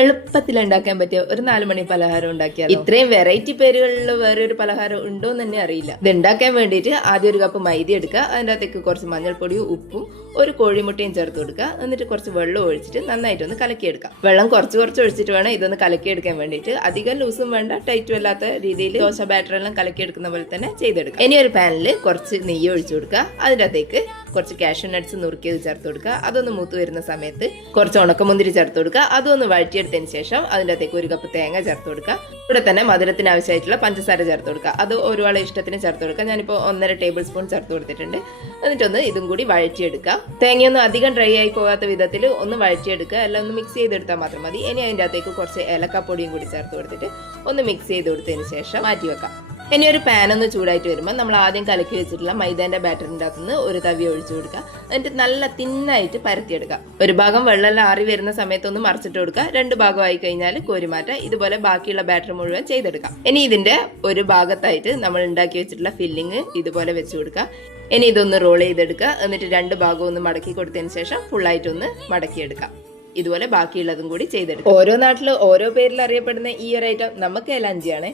എളുപ്പത്തിൽ ഉണ്ടാക്കാൻ പറ്റിയ ഒരു 4 മണി പലഹാരം ഉണ്ടാക്കിയാൽ ഇത്രയും വെറൈറ്റി പേരുകളിൽ വേറെ ഒരു പലഹാരം ഉണ്ടോ എന്ന് തന്നെ അറിയില്ല. ഇത് ഉണ്ടാക്കാൻ വേണ്ടിയിട്ട് ആദ്യം ഒരു കപ്പ് മൈദ എടുക്കുക. അതിൻ്റെ അകത്തേക്ക് കുറച്ച് മഞ്ഞൾപ്പൊടിയും ഉപ്പും ഒരു കോഴിമുട്ടയും ചേർത്ത് കൊടുക്കുക. എന്നിട്ട് കുറച്ച് വെള്ളം ഒഴിച്ചിട്ട് നന്നായിട്ടൊന്ന് കലക്കിയെടുക്കാം. വെള്ളം കുറച്ച് ഒഴിച്ചിട്ട് വേണം ഇതൊന്ന് കലക്കിയെടുക്കാൻ വേണ്ടിയിട്ട്. അധികം ലൂസും വേണ്ട ടൈറ്റും അല്ലാത്ത രീതിയിൽ ദോശ ബാറ്ററെല്ലാം കലക്കിയെടുക്കുന്ന പോലെ തന്നെ ചെയ്തെടുക്കുക. ഇനി ഒരു പാനിൽ കുറച്ച് നെയ്യ് ഒഴിച്ചു കൊടുക്കുക. അതിൻ്റെ അകത്തേക്ക് കുറച്ച് കാഷ്യൂ നട്ട്സ് നുറുക്കിയത് ചേർത്ത് കൊടുക്കുക. അതൊന്ന് മൂത്ത് വരുന്ന സമയത്ത് കുറച്ച് ഉണക്കമുന്തിരി ചേർത്ത് കൊടുക്കുക. അതൊന്ന് വഴറ്റിയെടുത്തതിന് ശേഷം അതിൻ്റെ അകത്തേക്ക് ഒരു കപ്പ് തേങ്ങ ചേർത്ത് കൊടുക്കുക. ഇവിടെ തന്നെ മധുരത്തിന് ആവശ്യമായിട്ടുള്ള പഞ്ചസാര ചേർത്ത് കൊടുക്കുക. അത് ഒരുപാട് ഇഷ്ടത്തിന് ചേർത്ത് കൊടുക്കുക. ഞാനിപ്പോൾ 1.5 ടേബിൾ സ്പൂൺ ചേർത്ത് കൊടുത്തിട്ടുണ്ട്. എന്നിട്ടൊന്ന് ഇതും കൂടി വഴറ്റിയെടുക്കുക. തേങ്ങയൊന്നും അധികം ഡ്രൈ ആയി പോകാത്ത വിധത്തിൽ ഒന്ന് വഴറ്റിയെടുക്കുക. എല്ലാം ഒന്ന് മിക്സ് ചെയ്തെടുത്താൽ മാത്രം മതി. ഇനി അതിൻ്റെ അകത്തേക്ക് കുറച്ച് ഏലക്കാപ്പൊടിയും കൂടി ചേർത്ത് കൊടുത്തിട്ട് ഒന്ന് മിക്സ് ചെയ്ത് കൊടുത്തതിന് ശേഷം മാറ്റി വെക്കാം. ഇനി ഒരു പാൻ ഒന്ന് ചൂടായിട്ട് വരുമ്പോൾ നമ്മൾ ആദ്യം കലക്കി വെച്ചിട്ടുള്ള മൈദാന്റെ ബാറ്ററിൻ്റെ അകത്തുനിന്ന് ഒരു തവി ഒഴിച്ചു കൊടുക്കുക. എന്നിട്ട് നല്ല തിന്നായിട്ട് പരത്തിയെടുക്കുക. ഒരു ഭാഗം വെള്ളം ആറി വരുന്ന സമയത്ത് ഒന്ന് മറിച്ചിട്ട് കൊടുക്കുക. 2 ഭാഗമായി കഴിഞ്ഞാൽ കോരിമാറ്റാം. ഇതുപോലെ ബാക്കിയുള്ള ബാറ്റർ മുഴുവൻ ചെയ്തെടുക്കാം. ഇനി ഇതിന്റെ ഒരു ഭാഗത്തായിട്ട് നമ്മൾ ഉണ്ടാക്കി വെച്ചിട്ടുള്ള ഫില്ലിങ് ഇതുപോലെ വെച്ച് കൊടുക്കുക. ഇനി ഇതൊന്ന് റോൾ ചെയ്തെടുക്കുക. എന്നിട്ട് 2 ഭാഗവും ഒന്ന് മടക്കി കൊടുത്തതിന് ശേഷം ഫുള്ളായിട്ട് ഒന്ന് മടക്കിയെടുക്കാം. ഇതുപോലെ ബാക്കിയുള്ളതും കൂടി ചെയ്തെടുക്കുക. ഓരോ നാട്ടിലും ഓരോ പേരിൽ അറിയപ്പെടുന്ന ഈ ഒരു ഐറ്റം നമുക്ക് എലാഞ്ചിയാണ്.